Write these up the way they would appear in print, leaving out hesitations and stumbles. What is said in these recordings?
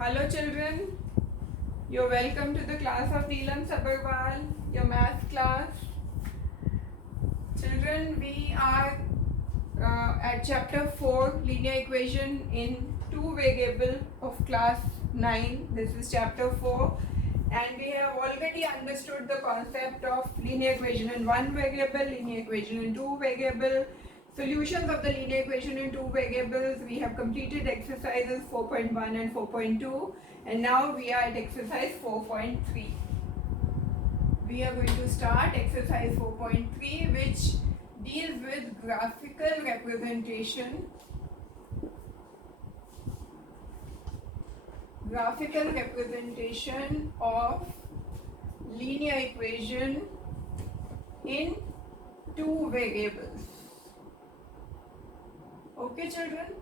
Hello children, you're welcome to the class of Neelam Sabharwal, your math class. Children, we are at chapter 4, linear equation in two variable of class 9. This is chapter 4 and we have already understood the concept of linear equation in one variable, linear equation in two variable, solutions of the linear equation in two variables. We have completed exercises 4.1 and 4.2 and now we are at exercise 4.3. We are going to start exercise 4.3 which deals with graphical representation of linear equation in two variables. Okay children,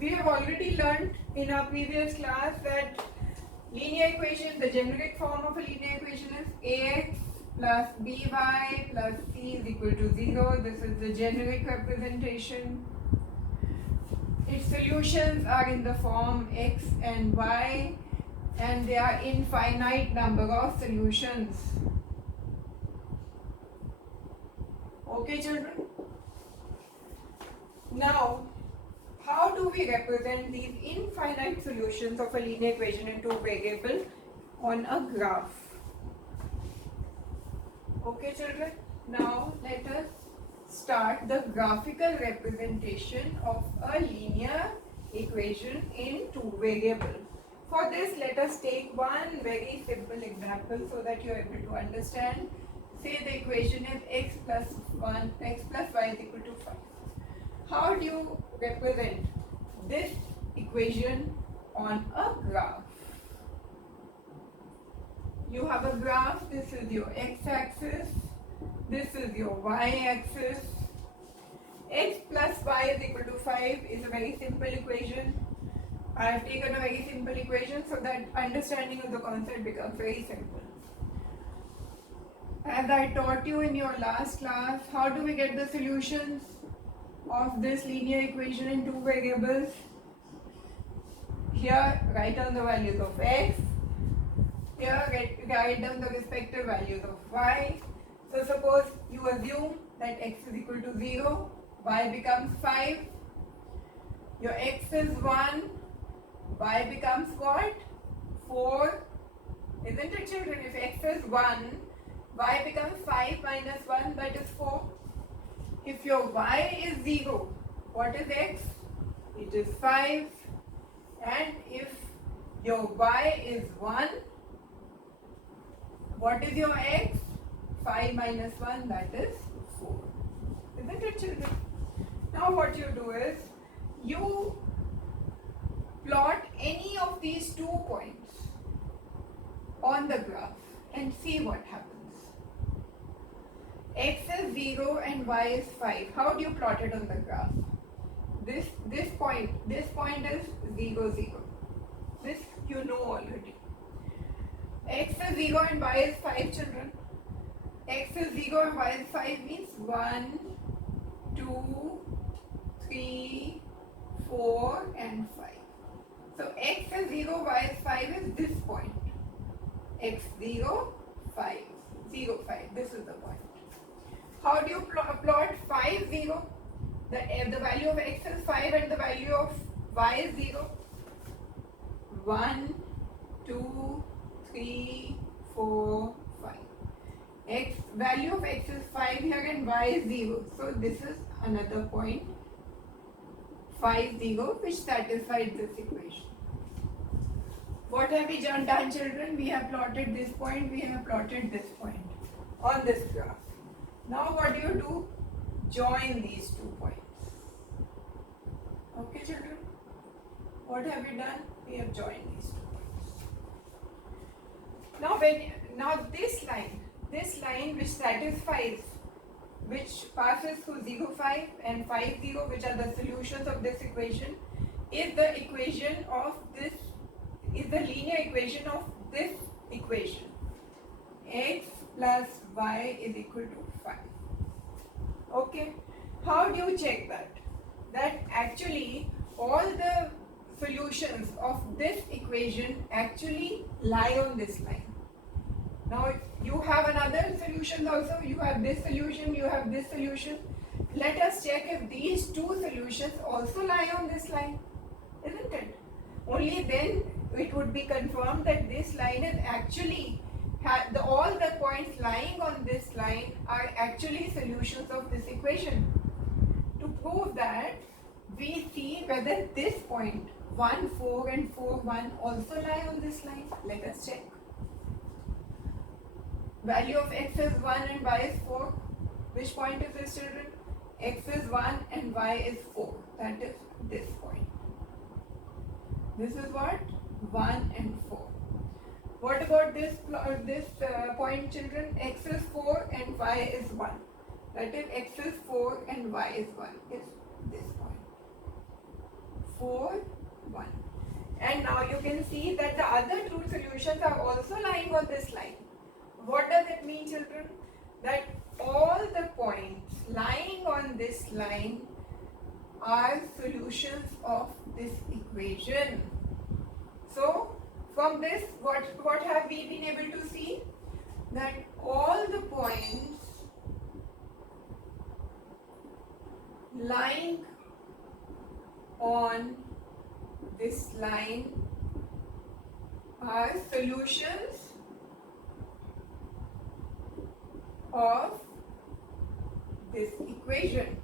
we have already learned in our previous class that linear equation, the generic form of a linear equation is ax plus by plus c is equal to 0. This is the generic representation. Its solutions are in the form x and y and there are infinite number of solutions. Okay children? Now, how do we represent these infinite solutions of a linear equation in two variables on a graph? Okay children, now let us start the graphical representation of a linear equation in two variables. For this, let us take one very simple example so that you are able to understand. Say the equation is x plus y is equal to 5. How do you represent this equation on a graph? You have a graph, this is your x-axis, this is your y-axis. X plus y is equal to 5 is a very simple equation. I have taken a very simple equation so that understanding of the concept becomes very simple. As I taught you in your last class, how do we get the solutions of this linear equation in two variables? Here, write down the values of x. Here, write down the respective values of y. So, suppose you assume that x is equal to 0, y becomes 5. Your x is 1, y becomes what? 4. Isn't it children? If x is 1, y becomes 5 minus 1, that is 4. If your y is 0, what is x? It is 5. And if your y is 1, what is your x? 5 minus 1, that is 4. Isn't it children? Now what you do is, you plot any of these 2 points on the graph and see what happens. X is 0 and y is 5. How do you plot it on the graph? This point is 0, 0. This you know already. X is 0 and y is 5 children. X is 0 and y is 5 means 1, 2, 3, 4 and 5. So x is 0, y is 5 is this point. X 0, 5, 0, 5. This is the point. How do you plot 5, 0? The value of x is 5 and the value of y is 0. 1, 2, 3, 4, 5. Value of x is 5 here and y is 0. So this is another point 5, 0 which satisfies this equation. What have we done children? We have plotted this point, we have plotted this point on this graph. Now what do? Join these 2 points. Okay children? What have we done? We have joined these 2 points. Now this line which satisfies, which passes through 0, 5 and 5, 0, which are the solutions of this equation, is the equation of this, is the linear equation of this equation. X plus y is equal to 5. Okay. How do you check that? That actually all the solutions of this equation actually lie on this line. Now you have another solution also, you have this solution, you have this solution. Let us check if these two solutions also lie on this line, isn't it? Only then it would be confirmed that this line is actually, all the points lying on this line are actually solutions of this equation. To prove that, we see whether this point 1, 4 and 4, 1 also lie on this line. Let us check. Value of x is 1 and y is 4. Which point is this, children? X is 1 and y is 4. That is this point. This is what? 1 and 4. What about this point, children? X is 4 and y is 1. That is x is 4 and y is 1 is this point. 4, 1. And now you can see that the other two solutions are also lying on this line. What does it mean, children? That all the points lying on this line are solutions of this equation. So from this, what have we been able to see? That all the points lying on this line are solutions of this equation.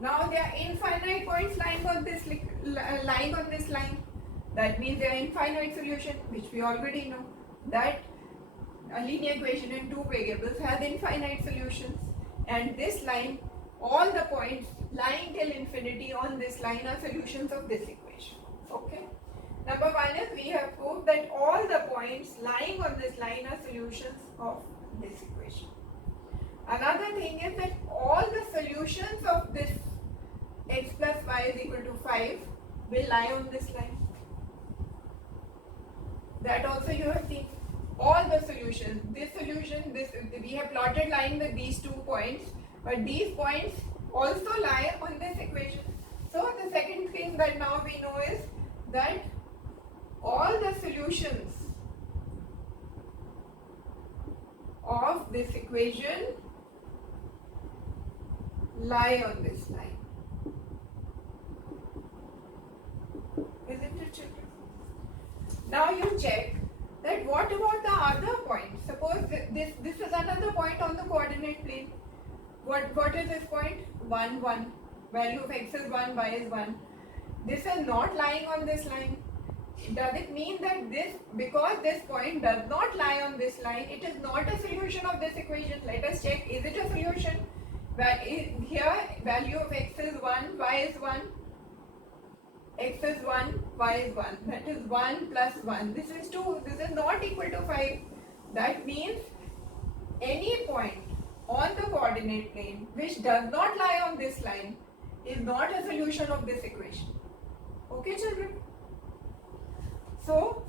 Now there are infinite points lying on this line. That means there are infinite solution, which we already know. That a linear equation in two variables has infinite solutions. And this line, all the points lying till infinity on this line are solutions of this equation. Okay. Number one is we have proved that all the points lying on this line are solutions of this equation. Another thing is that all the solutions of this x plus y is equal to 5 will lie on this line. That also you have seen. All the solutions, this we have plotted line with these 2 points, but these points also lie on this equation. So the second thing that now we know is that all the solutions of this equation lie on this line. Isn't it, children? Now you check that what about the other point? Suppose this is another point on the coordinate plane. What is this point? 1, 1. Value of x is 1, y is 1. This is not lying on this line. Does it mean that because this point does not lie on this line, it is not a solution of this equation? Let us check. Is it a solution? Here value of x is 1, y is 1. X is 1, y is 1. That is 1 plus 1. This is 2. This is not equal to 5. That means any point on the coordinate plane which does not lie on this line is not a solution of this equation. Okay, children? So,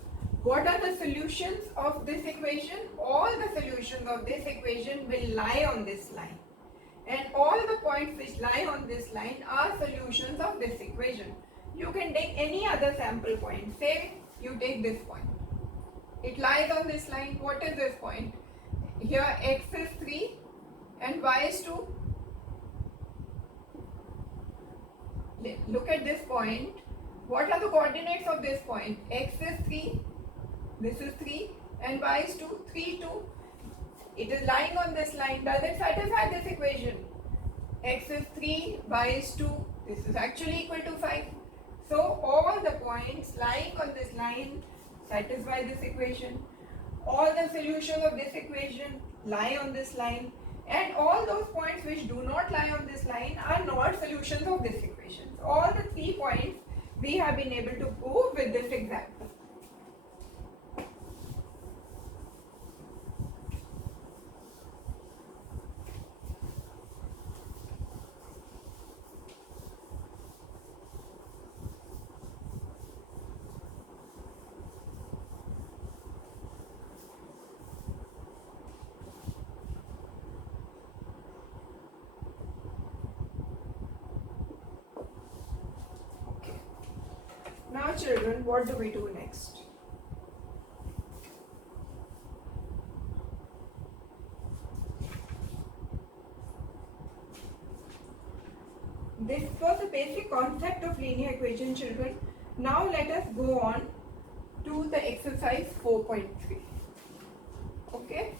what are the solutions of this equation? All the solutions of this equation will lie on this line. And all the points which lie on this line are solutions of this equation. You can take any other sample point. Say you take this point. It lies on this line. What is this point? Here x is 3 and y is 2. Look at this point. What are the coordinates of this point? X is 3, this is 3 and y is 2, 3, 2. It is lying on this line. Does it satisfy this equation? X is 3, y is 2. This is actually equal to 5. So all the points lying on this line satisfy this equation. All the solutions of this equation lie on this line. And all those points which do not lie on this line are not solutions of this equation. So all the 3 points we have been able to prove with this example. Now children, what do we do next? This was the basic concept of linear equation, children. Now let us go on to the exercise 4.3. Okay?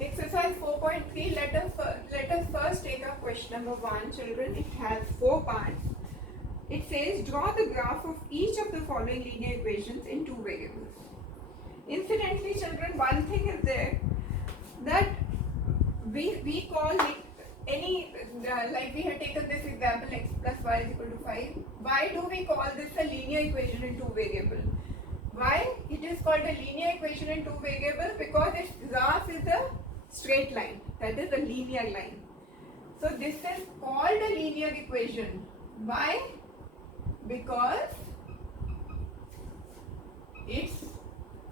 Exercise 4.3, let us first take up question number 1, children. It has 4 parts. It says, draw the graph of each of the following linear equations in 2 variables. Incidentally, children, one thing is there that we call it any, like we have taken this example, x plus y is equal to 5. Why do we call this a linear equation in 2 variables? Why it is called a linear equation in 2 variables? Because its graph is a straight line, that is a linear line. So this is called a linear equation. Why? Because its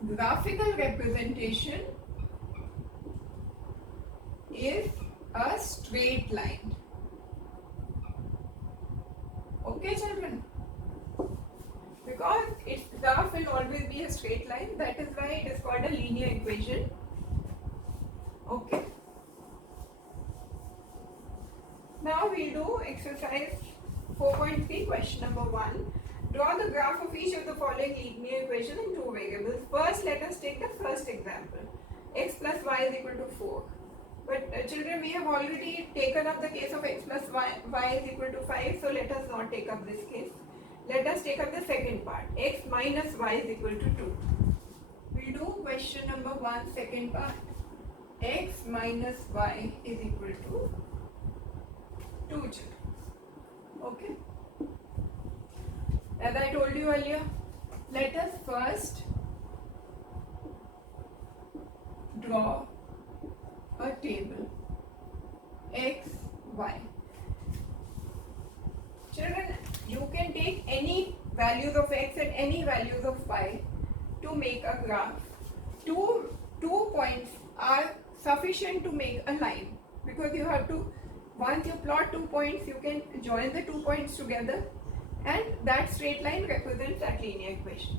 graphical representation is a straight line. Okay, children? Because its graph will always be a straight line, that is why it is called a linear equation. Okay. Now we'll do exercise 4.3, question number 1. Draw the graph of each of the following linear equations in 2 variables. First, let us take the first example. X plus y is equal to 4. But children, we have already taken up the case of x plus y is equal to 5. So let us not take up this case. Let us take up the second part. X minus y is equal to 2. We'll do question number 1, second part. X minus y is equal to 2, children. Okay. As I told you earlier, let us first draw a table x, y. Children, you can take any values of x and any values of y to make a graph. Two points are sufficient to make a line, because you have to, once you plot 2 points, you can join the 2 points together, and that straight line represents that linear equation.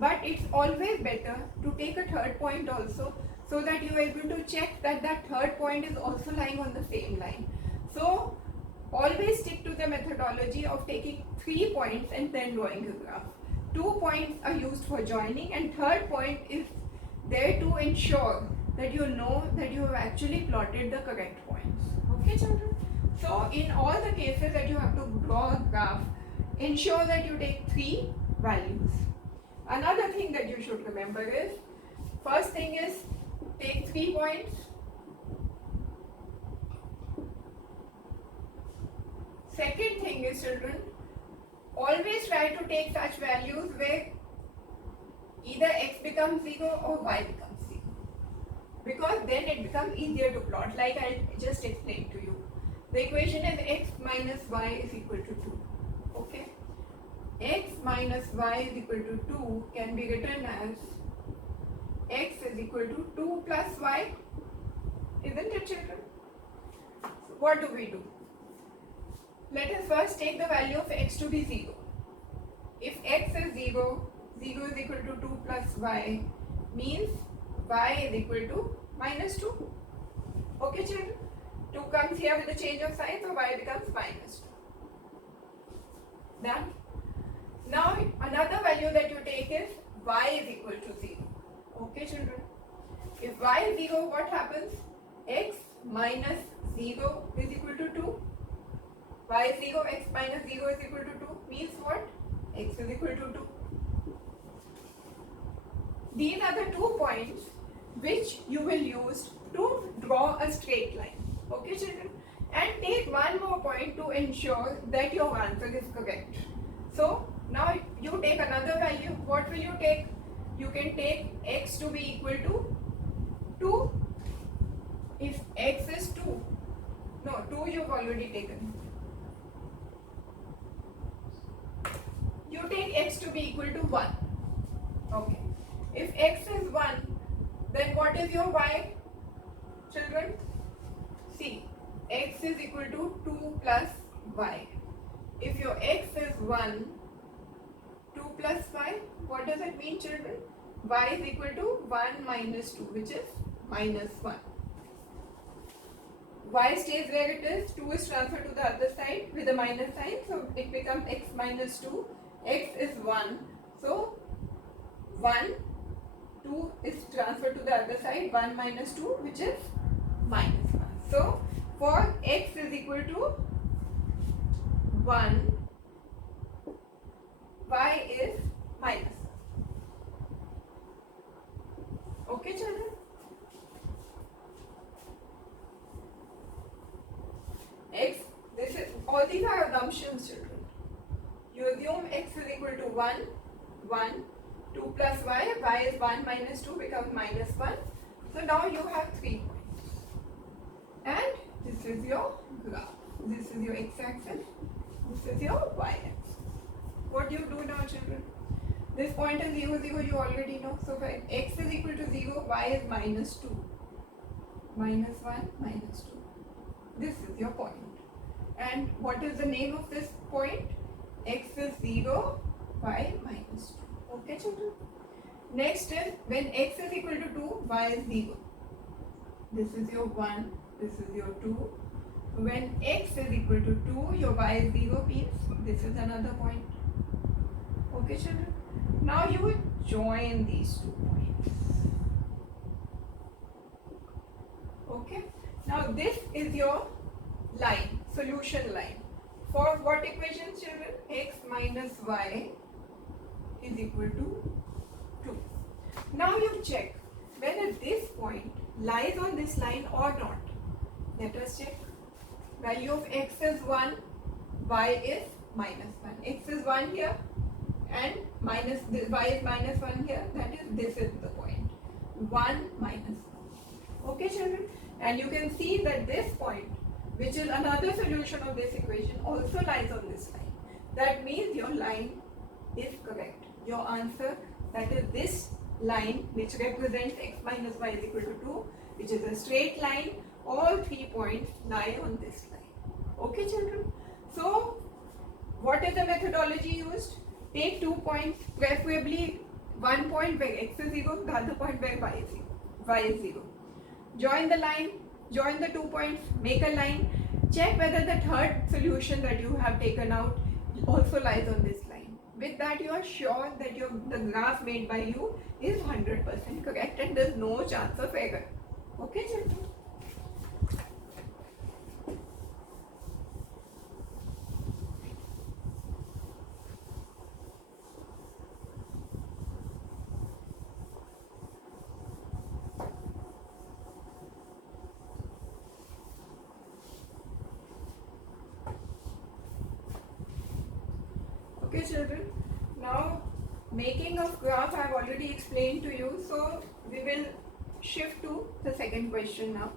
But it's always better to take a third point also, so that you are able to check that that third point is also lying on the same line. So always stick to the methodology of taking 3 points and then drawing a graph. 2 points are used for joining, and third point is there to ensure that you know that you have actually plotted the correct points. Okay, children? So in all the cases that you have to draw a graph, ensure that you take 3 values. Another thing that you should remember is, first thing is, take 3 points. Second thing is, children, always try to take such values where either x becomes 0 or y becomes 0. Because then it becomes easier to plot, like I just explained to you. The equation is x minus y is equal to 2. Okay? X minus y is equal to 2 can be written as x is equal to 2 plus y. Isn't it, children? So what do we do? Let us first take the value of x to be 0. If x is 0, 0 is equal to 2 plus y, means y is equal to minus 2. Okay, children? 2 comes here with the change of sign, so y becomes minus 2. Done? Now, another value that you take is y is equal to 0. Okay, children? If y is 0, what happens? X minus 0 is equal to 2. Y is 0, x minus 0 is equal to 2. Means what? X is equal to 2. These are the 2 points which you will use to draw a straight line. Okay, children? And take one more point to ensure that your answer is correct. So, now you take another value. What will you take? You can take x to be equal to 2. If x is 2, no, 2 you've already taken. You take x to be equal to 1. Okay. If x is 1, then what is your y, children? See, x is equal to 2 plus y. If your x is 1, plus y. What does it mean, children? Y is equal to 1 minus 2, which is minus 1. Y stays where it is, 2 is transferred to the other side with a minus sign, so it becomes x minus 2. X is 1, so 1, 2 is transferred to the other side, 1 minus 2, which is minus 1. So for x is equal to 1, y is minus 1. Okay, children? X, this is, all these are assumptions, children. You assume x is equal to 1, 1, 2 plus y, y is 1 minus 2 becomes minus 1. So now you have 3 points. And this is your graph. This is your x-axis. This is your y-axis. What do you do now, children? This point is 0, 0, you already know. So when x is equal to 0, y is minus 2. Minus 1, minus 2. This is your point. And what is the name of this point? X is 0, y minus 2. Okay, children? Next is when x is equal to 2, y is 0. This is your 1, this is your 2. When x is equal to 2, your y is 0 means this is another point. Okay, children? Now you will join these 2 points. Okay? Now this is your line, solution line. For what equation, children? X minus y is equal to 2. Now you check whether this point lies on this line or not. Let us check. Value of x is 1, y is minus 1. X is 1 here and minus y is minus 1 here. That is, this is the point. 1 minus 1. Okay, children? And you can see that this point, which is another solution of this equation, also lies on this line. That means your line is correct. Your answer, that is this line which represents x minus y is equal to 2, which is a straight line, all 3 points lie on this line. Okay, children? So, what is the methodology used? Take 2 points, preferably one point where x is 0, the other point where y is 0. Y is 0. Join the line, join the 2 points, make a line, check whether the third solution that you have taken out also lies on this line. With that, you are sure that the graph made by you is 100% correct and there is no chance of error. Okay, children? Okay, children, now making of graph I have already explained to you, so we will shift to the second question now.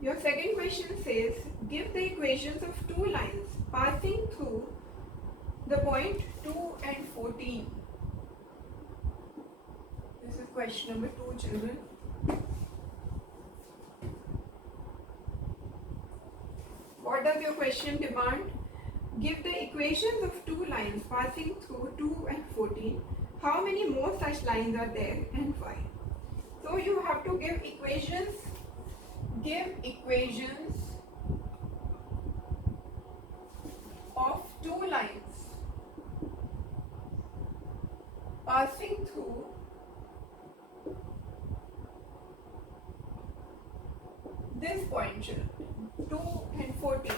Your second question says, give the equations of 2 lines passing through the point 2 and 14. This is question number 2, children. What does your question demand? Give the equations of 2 lines passing through 2 and 14. How many more such lines are there and why? So you have to give equations. Give equations of 2 lines passing through this point, children. 2 and 14.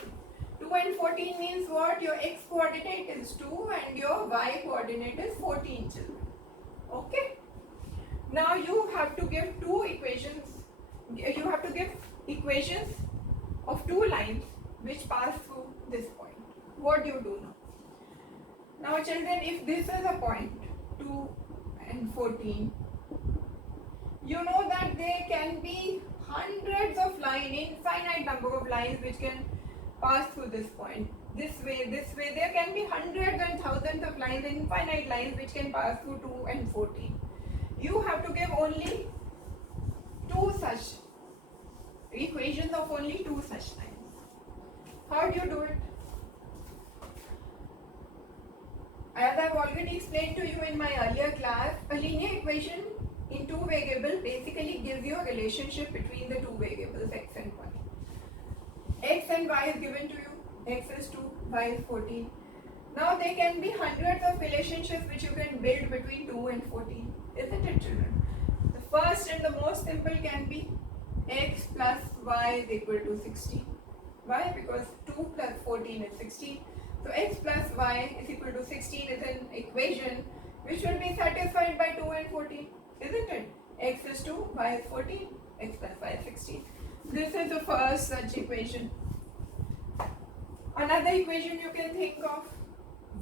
2 and 14 means what? Your x coordinate is 2 and your y coordinate is 14, children. Okay? Now you have to give 2 equations. You have to give equations of 2 lines which pass through this point. What do you do now? Now, children, if this is a point 2 and 14, you know that there can be hundreds of lines, infinite number of lines which can pass through this point. This way, there can be hundreds and thousands of lines, infinite lines which can pass through 2 and 14. You have to give only 2 such equations of only 2 such lines. How do you do it? As I've already explained to you in my earlier class, a linear equation in two variables basically gives you a relationship between the two variables x and y. X and y is given to you. X is 2, y is 14. Now there can be hundreds of relationships which you can build between 2 and 14. Isn't it, children? The first and the most simple can be x plus y is equal to 16. Why? Because 2 plus 14 is 16. So x plus y is equal to 16 is an equation which will be satisfied by 2 and 14. Isn't it? X is 2, y is 14, x plus y is 16. This is the first such equation. Another equation you can think of,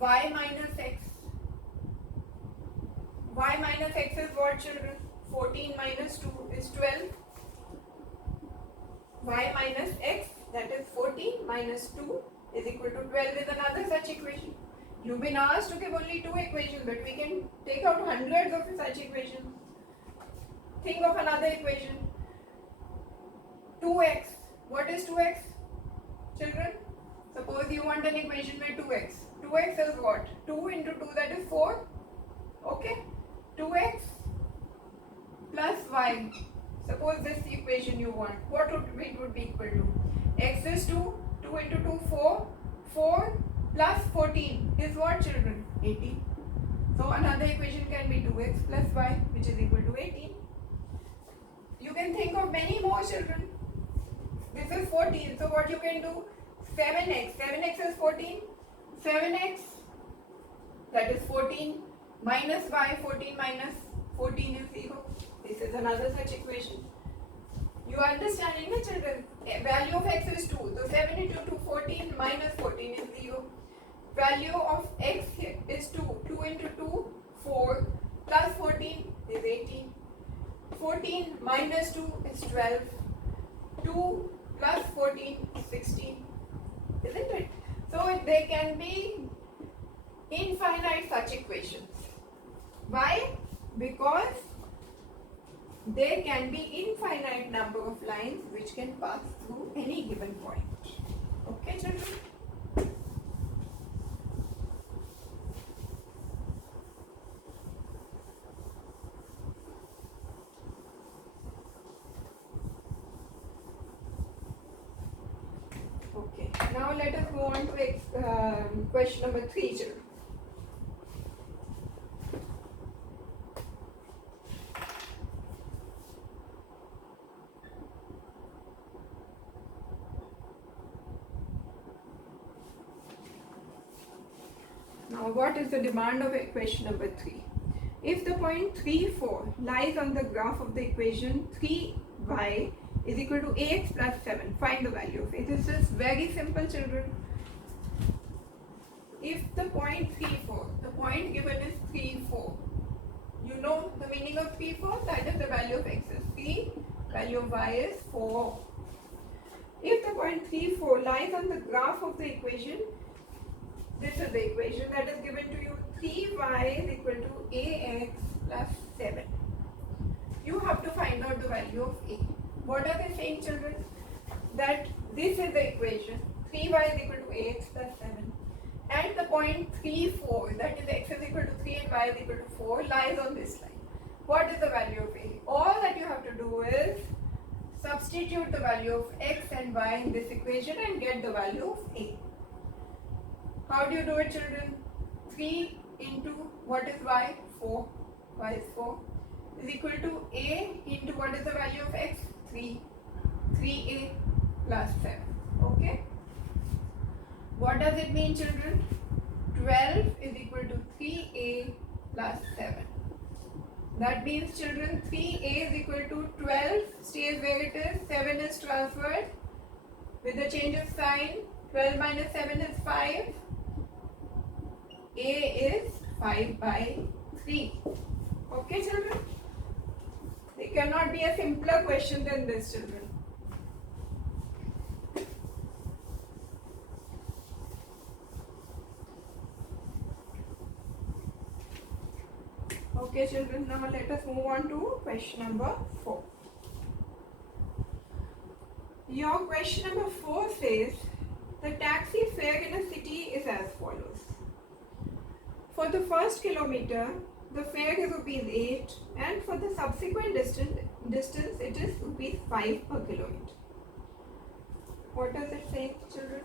y minus x. Y minus x is what, children? 14 minus 2 is 12. Y minus x, that is 14 minus 2 is equal to 12 is another such equation. You've been asked to give only two equations, but we can take out hundreds of such equations. Think of another equation. 2x. What is 2x? Children, suppose you want an equation with 2x. 2x is what? 2 into 2, that is 4. Okay? 2x plus y. Suppose this equation you want. What would it would be equal to? X is 2. 2 into 2, 4. 4 plus 14 is what, children? 18. So another equation can be 2x plus y, which is equal to 18. You can think of many more, children. This is 14. So what you can do? 7x. 7x is 14. 7x, that is 14, minus y. 14 minus 14 is 0. This is another such equation. You are understanding, the children? Value of x is 2. So 7 into 2, 14, minus 14 is 0. Value of x is 2. 2 into 2, 4, plus 14 is 18. 14 minus 2 is 12. 2 plus 14 is 16. Isn't it? So there can be infinite such equations. Why? Because there can be infinite number of lines which can pass through any given point. Okay, children? Okay, now let us go on to question number 3, children. Now, what is the demand of question number 3? If the point 3, 4 lies on the graph of the equation 3y is equal to ax plus 7, find the value of a. This is very simple, children. If the point 3, 4, the point given is 3, 4. You know the meaning of 3, 4? That is the value of x is 3, value of y is 4. If the point 3, 4 lies on the graph of the equation, this is the equation that is given to you. 3y is equal to ax plus 7. You have to find out the value of a. What are they saying, children? That this is the equation. 3y is equal to ax plus 7. And the point 3, 4, that is x is equal to 3 and y is equal to 4, lies on this line. What is the value of a? All that you have to do is substitute the value of x and y in this equation and get the value of a. How do you do it, children? 3 into what is y? 4. Y is 4 is equal to a into what is the value of x? 3. 3a plus 7. Okay? What does it mean, children? 12 is equal to 3a plus 7. That means, children, 3a is equal to 12 stays where it is, 7 is transferred. With the change of sign, 12 minus 7 is 5. A is 5 by 3. Okay, children? There cannot be a simpler question than this, children. Okay, children, now let us move on to question number 4. Your question number 4 says, the taxi fare in a city is as follows. For the first kilometer, the fare is rupees 8, and for the subsequent distance it is rupees 5 per kilometer. What does it say, children?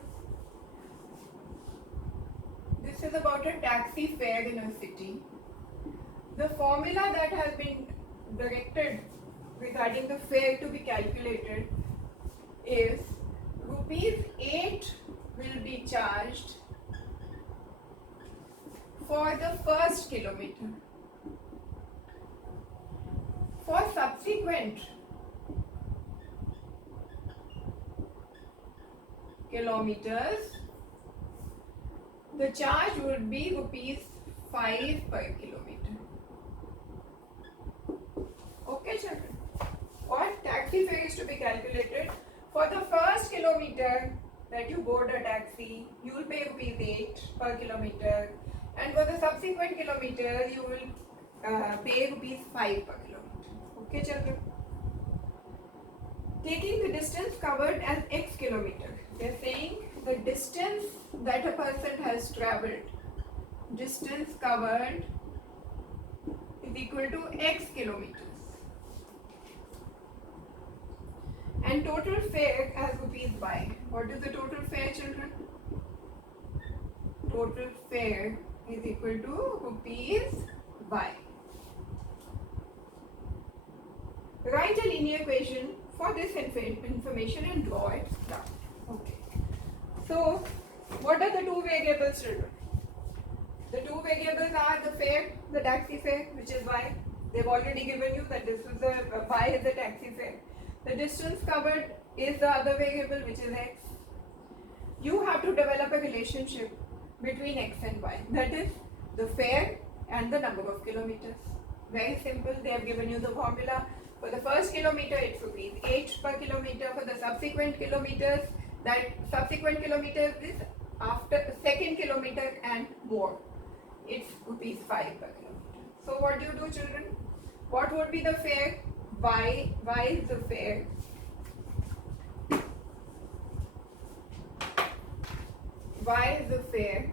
This is about a taxi fare in a city. The formula that has been directed regarding the fare to be calculated is rupees 8 will be charged for the first kilometer. For subsequent kilometers, the charge would be rupees 5 per kilometer. Okay, children. What taxi fare is to be calculated? For the first kilometer that you board a taxi, you will pay rupees 8 per kilometer, and for the subsequent kilometers, you will pay rupees 5 per kilometer. Okay, children. Taking the distance covered as x kilometer, they are saying the distance that a person has travelled, distance covered is equal to x kilometers, and total fare as rupees y. What is the total fare, children? Total fare is equal to rupees y. Write a linear equation for this information and draw it down. Okay. So, what are the two variables, children? The two variables are the fare, the taxi fare, which is y. They've already given you that this is the y is the taxi fare. The distance covered is the other variable, which is x. You have to develop a relationship between x and y. That is the fare and the number of kilometers. Very simple. They have given you the formula. For the first kilometer, it's rupees 8 per kilometer. For the subsequent kilometers, that subsequent kilometers is after second kilometer and more. It's rupees 5 per kilometer. So what do you do, children? What would be the fare? Y is the fare. Y is the fare.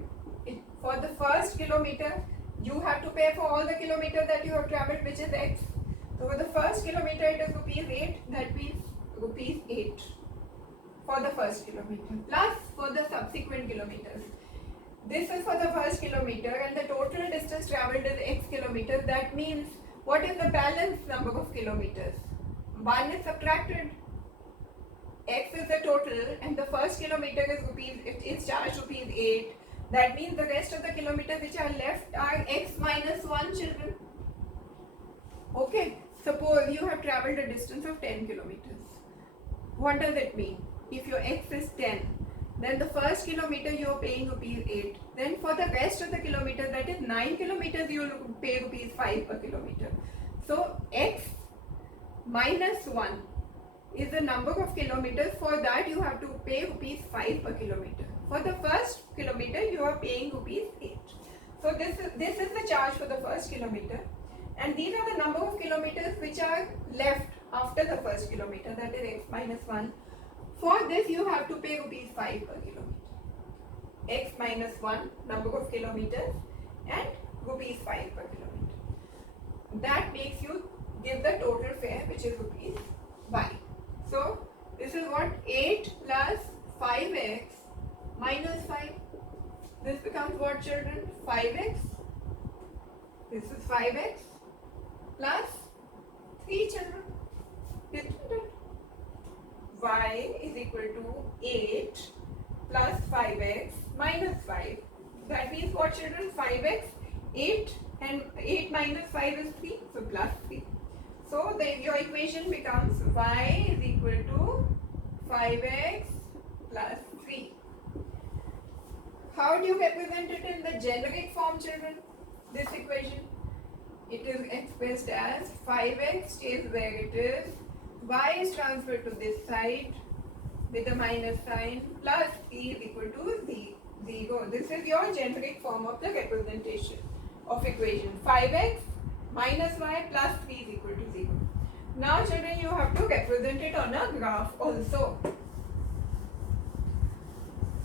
For the first kilometer, you have to pay for all the kilometers that you have travelled, which is x. So for the first kilometer, it is rupees 8. That means rupees 8 for the first kilometer. Plus for the subsequent kilometers. This is for the first kilometer, and the total distance travelled is x kilometers. That means what is the balance number of kilometers? 1 is subtracted. X is the total, and the first kilometer is rupees. It is charged rupees 8. That means the rest of the kilometers which are left are x minus 1, children. Okay. Suppose you have travelled a distance of 10 kilometers. What does it mean? If your x is 10, then the first kilometer you are paying rupees 8. Then for the rest of the kilometer, that is 9 kilometers, you will pay rupees 5 per kilometer. So x minus 1 is the number of kilometers. For that you have to pay rupees 5 per kilometer. For the first kilometer you are paying rupees 8. So this is the charge for the first kilometer. And these are the number of kilometers which are left after the first kilometer, that is x minus 1. For this you have to pay rupees 5 per kilometer. X minus 1 number of kilometers and rupees 5 per kilometer. That makes you give the total fare, which is rupees y. So this is what 8 plus 5x minus 5. This becomes what, children? 5x. This is 5x plus 3, children. Isn't it? Y is equal to 8 plus 5x minus 5. That means what, children? 5x, 8 and 8 minus 5 is 3, so plus 3. So your equation becomes y is equal to 5x plus 3. How do you represent it in the generic form, children? This equation, it is expressed as 5x stays where it is, y is transferred to this side with a minus sign, plus 3 is equal to 0. This is your generic form of the representation of equation. 5x minus y plus 3 is equal to 0. Now, children, you have to represent it on a graph also.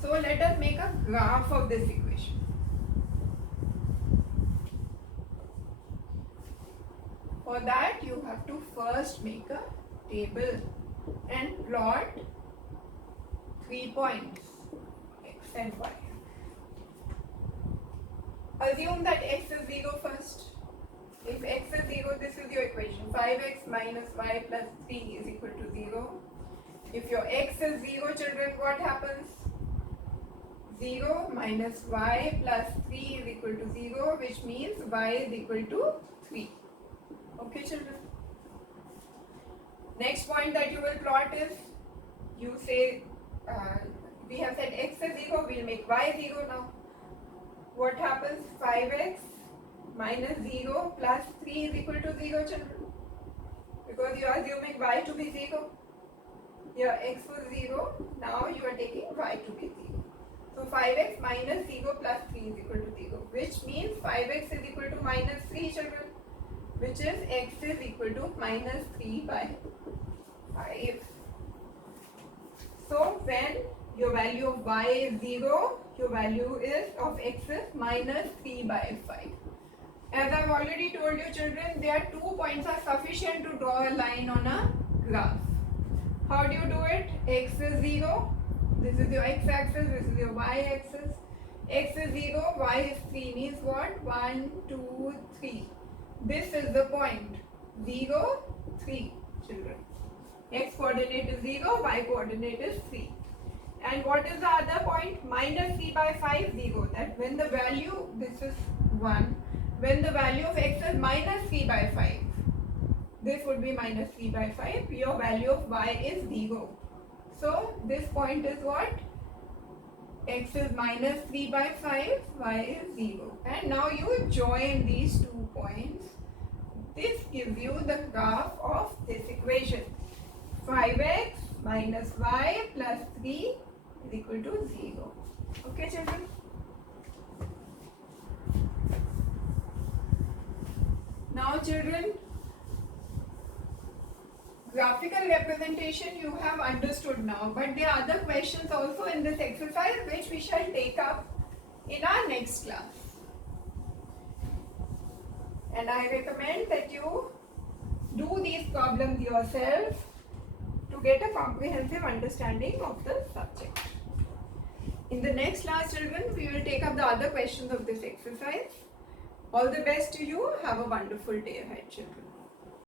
So let us make a graph of this equation. For that you have to first make a table and plot 3 points x and y. Assume that x is 0 first. If x is 0, this is your equation. 5x minus y plus 3 is equal to 0. If your x is 0, children, what happens? 0 minus y plus 3 is equal to 0, which means y is equal to 3. Okay, children? Next point that you will plot is, you say, we have said x is 0, we'll make y 0 now. What happens? 5x minus 0 plus 3 is equal to 0, children. Because you are assuming y to be 0. Your x was 0, now you are taking y to be 0. So 5x minus 0 plus 3 is equal to 0, which means 5x is equal to minus 3, children, which is x is equal to minus 3 by 5. So when your value of y is 0, your value is of x is minus 3 by 5. As I've already told you, children, there are 2 points are sufficient to draw a line on a graph. How do you do it? X is 0. This is your x-axis, this is your y-axis. X is 0, y is 3, means what? 1, 2, 3. This is the point. 0, 3, children. X coordinate is 0, y coordinate is 3. And what is the other point? Minus 3 by 5, 0. That when the value, this is 1. When the value of x is minus 3 by 5, this would be minus 3 by 5. Your value of y is 0. So this point is what? X is minus 3 by 5, y is 0. And now you join these 2 points. This gives you the graph of this equation. 5x minus y plus 3 is equal to 0. Okay, children? Now, children, graphical representation you have understood now, but there are other questions also in this exercise which we shall take up in our next class. And I recommend that you do these problems yourself to get a comprehensive understanding of the subject. In the next class, children, we will take up the other questions of this exercise. All the best to you. Have a wonderful day ahead, children.